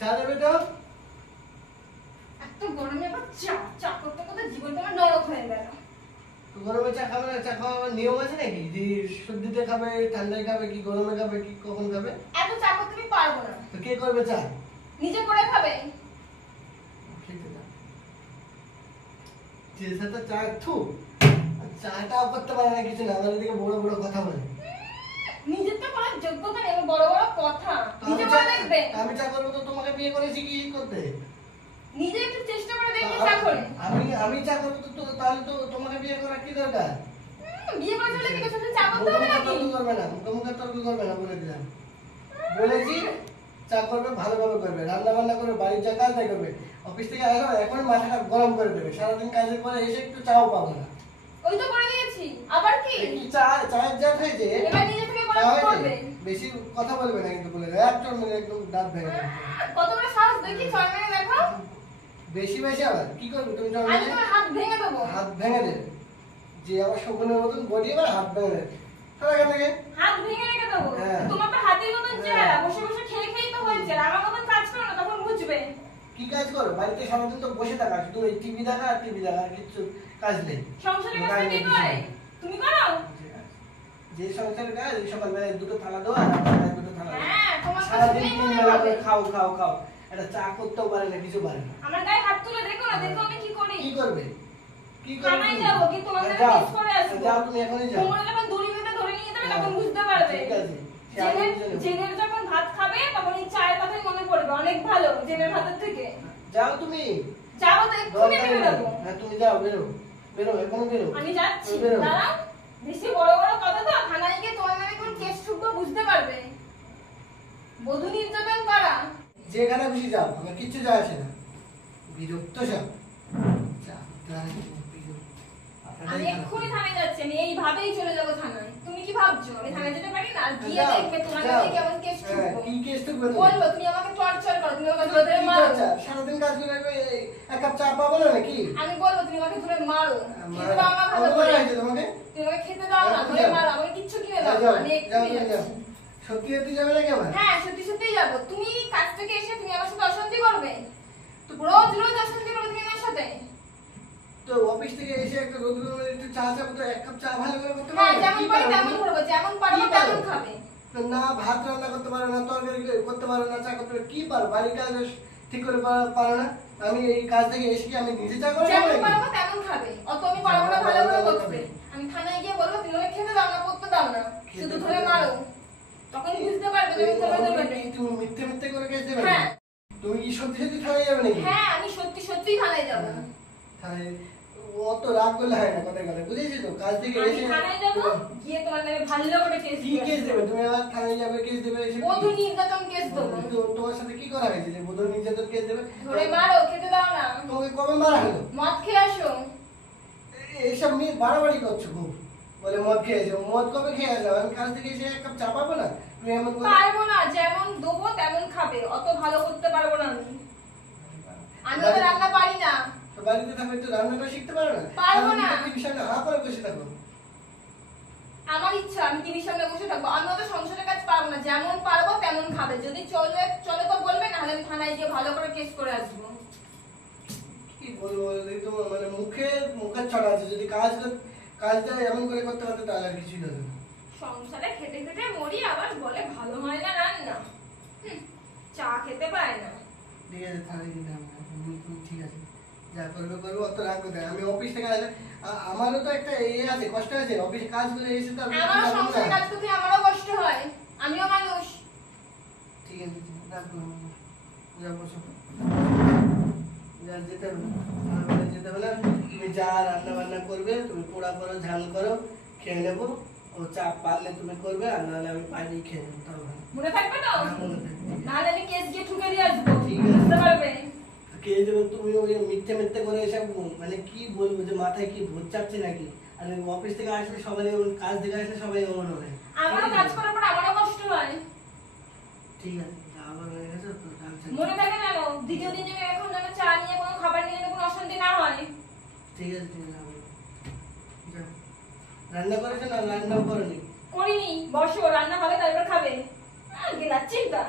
চা দেবে তো? এত গরমে আবার চা চা করতে করতে জীবনটা আমার নরক হয়ে গেল। তো গরমে চা খাবে না? চা খাওয়ার নিয়ম আছে নাকি? যে সর্দিতে খাবে, ঠান্ডায় খাবে, কি গরমে খাবে, কি কখন খাবে? এত চা করতে আমি পারবো না। তো কে করবে চা? নিজে করে খাবে। চা থু, চাটাও করতে পারে না কিছু না, আমার এদিকে বড় বড় কথা বলে। নিজের তো কোনো যোগ্যতা নেই, বড় বড় কথা নিজে করে দেখবে। আমি চা করবো তো তোমাকে বিয়ে করেছি কি করতে? নিজে একটু চেষ্টা করে দেখবে চা করে। আমি চা করবো তো তাহলে তো তোমাকে বিয়ে করার কি দরকার? বিয়ে করে চলে কি কিছু চা করতে হবে নাকি? করবে না, মুখে তর্ক করবে না, বলে দিলাম। বলেছি চা করবে, ভালোভাবে করবে, রান্না বান্না করবে, বাড়ির যা কাজ তাই করবে। অফিস থেকে আসবে এখন মাথাটা গরম করে দেবে, সারাদিন কাজের পরে এসে একটু চাও পাবো না। ওই তো করে দিয়েছি, আবার কি? একটু চায়ের জাত হয়েছে, এবার নিজে থেকে করে করবে। বেশি কথা বলবে না কিন্তু, বলে একদম দাঁত ভেঙে দেবে। কত বড় সাহস দেখি, চল মেরে দেখো। বেশি আবার কি করবে তুমি? আমি তোমার হাত ভেঙে দেবো। হাত ভেঙে দেবে? যে আমার শকুনের মতন বডি, এবার হাত ভেঙে দেবে। হাত ভেঙে রেখে দেবো। তোমার তো হাতের মতন চেহারা, বসে বসে খেয়ে খেয়েই তো হয়েছে। আমার মতন কাজ করো না, তখন বুঝবে। কি কাজ করো? বাড়িতে সারাদিন তো বসে থাকা, শুধু এই টিভি দেখা আর টিভি দেখা, আর কিছু কাজ নেই। সংসারের কাজ কে করে? তুমি করো? যে সংসারের কাজ, সকালবেলায় দুটো থালা দেওয়া আর রাত্রিবেলায় দুটো থালা দেওয়া। হ্যাঁ, তোমার সারাদিন তিন বেলা করে খাও খাও খাও, এটা চা করতেও পারে না, কিছু পারে না। আমার গায়ে হাত তুলে দেখো না, দেখো আমি কি করি। কি করবে? কি করবে? থানায় যাবো, কিন্তু তোমাদের মিস করে আসবো। যাও, তুমি এখনই যাও। তোমরা যখন দড়ি বেঁধে ধরে নিয়ে যাবে তখন বুঝতে পারবে। ঠিক আছে। জেনের যখন ভাত খাবে তখন এই চায়ের কথাই মনে পড়বে, অনেক ভালো জেনের ভাতের থেকে। যাও তুমি। যাও তো, এক্ষুনি বেরো যাবো। হ্যাঁ তুমি যাও, বেরো বেরো, এখনই বেরো। আমি যাচ্ছি, দাঁড়াও। বেশি বড় বড় কথা তো, থানায় গিয়ে তোমার নামে কোন কেস ঠুকবো বুঝতে পারবে। বধূ নির্যাতন করা। যেখানে খুশি যাও, আমার কিচ্ছু যায় আসে না। বিরক্ত সব। আমি এক্ষুনি থানায় যাচ্ছি, আমি এইভাবেই চলে যাবো থানায়। তুমি কি ভাবছো আমি থানায় যেতে পারি না? গিয়ে দেখবে তোমার নামে কেমন কেস ঠুকবো। কি কেস ঠুকবে? বলবো তুমি আমাকে টর্চার করো, তুমি আমাকে ধরে ধরে মারো। সারাদিন কাজ করে এক কাপ চা পাবো না নাকি? আমি বলবো তুমি আমাকে ধরে মারো, খেতে দাও না ভালো করে। তুমি আমাকে খেতে দাও না, ধরে মারো, আমাকে কিচ্ছু কিনে দাও না। আমি এক্ষুনি যাচ্ছি। সত্যি সত্যি যাবে নাকি আবার? হ্যাঁ সত্যি সত্যিই যাবো। তুমি কাজ থেকে এসে তুমি আমার সাথে অশান্তি করবে, রোজ রোজ অশান্তি করবে তুমি আমার সাথে। তো অফিস থেকে এসে একটা রোদ রোদ একটু চা চাবো, তো এক কাপ চা ভালো করে করতে হ্যাঁ, পারবে? যেমন পারি তেমন করবো, যেমন পারবো তেমন খাবে। না ভাত রান্না করতে পারো না, তরকারি করতে পারো না, চা করতে পারো, কি পারো? বাড়ির কাজ ঠিক করে পারো না? আমি এই কাজ থেকে এসে কি আমি নিজে চা করে খাবো? যেমন পারবো তেমন খাবে, অত আমি পারবো না ভালো করে করতে। আমি থানায় গিয়ে বলবো তুমি আমাকে খেতে দাও না, করতে দাও না, শুধু ধরে মারো, তখন বুঝতে পারবে তুমি ধরে ধরে। তুমি মিথ্যে মিথ্যে করে কেস দেবে? হ্যাঁ। তুমি কি সত্যি সত্যি থানায় যাবে নাকি? হ্যাঁ, আমি সত্যি সত্যিই থানায় যাব। থানায় অত রাগ করলে হয় না, কথা গেলে বুঝেছি তো। কাজ থেকে এসে থানায় যাব, গিয়ে তোমার নামে ভালো করে কেস কি কেস দেবে? তুমি আবার থানায় যাবে, কেস দেবে এসে? বধূ নির্যাতন কেস দেবো। তো তোমার সাথে কি করা হয়েছে যে বধূ নির্যাতন কেস দেবে? ধরে মারো, খেতে দাও না। তোমাকে কবে মারা হলো? মদ খেয়ে আসো। এইসব নিয়ে বাড়াবাড়ি করছো খুব। বলে মদ খেয়েছো, মদ কবে খেয়ে আসলাম? আমি কাজ থেকে এসে এক কাপ চা পাবো না? তুমি এমন করে পারবো না, যেমন দেবো তেমন খাবে, অত ভালো করতে পারবো না আমি। আমি তো রান্না পারি না। তো বাড়িতে থাকবে তো রান্নাটা শিখতে পারো না? পারবো না। টিভির সামনে হা করে বসে থাকো। আমার ইচ্ছা আমি টিভির সামনে বসে থাকবো, আমি অত সংসারের কাজ পারবো না। যেমন পারবো তেমন খাবে, যদি চলে চলে তো বলবে, না হলে আমি থানায় গিয়ে ভালো করে কেস করে আসবো। কি বলবো, এই তো মানে মুখের ছড়া আছে। যদি কাজটা এমন করে করতে পারতো তাহলে আর কিছুই হতো না। সংসারে খেটে খেটে মরি, আবার বলে ভালো হয় না রান্না। চা খেতে পায় না। ঠিক আছে, তাহলে কিন্তু ঠিক আছে, যা করবে করবো, অত রাগ করতে। আমি অফিস থেকে আসলে আমারও তো একটা আছে, কষ্ট আছে। অফিসে কাজ করে এসে তো আমারও সংসারের কাজ করতে আমারও কষ্ট হয়, আমিও মানুষ। ঠিক আছে, রাখবো, যা বসো, যা যেতে হবে না। তুমি যা রান্না বান্না করবে, তুমি পোড়া করো, ঝাল করো, খেয়ে নেবো। ও চা পারলে তুমি করবে, আর নাহলে আমি বাইরেই খেয়ে নেবো। তাও মনে থাকবে তো? নাহলে আমি কেস গিয়ে ঠুকে দিয়ে আসবো, ঠিক আছে। বুঝতে পারবে। কে দেবে? তুমি ওই মিথ্যে মিথ্যে করে এসব মানে কি বলবো, যে মাথায় কি ভূত চাপছে নাকি? আর অফিস থেকে আসলে সবাই, কাজ থেকে আসলে সবাই এমন হয়। আমারও কাজ করার পর আমারও কষ্ট হয়। ঠিক আছে, আবার হয়ে গেছে তো, মনে থাকে যেন দ্বিতীয় দিন যেন এখন যেন চা নিয়ে কোনো খাবার নিয়ে যেন কোনো অশান্তি না হয়। ঠিক আছে, রান্না করেছো না? রান্নাও করনি? করিনি, বসো, রান্না হবে তারপর খাবে। গেলার চিন্তা।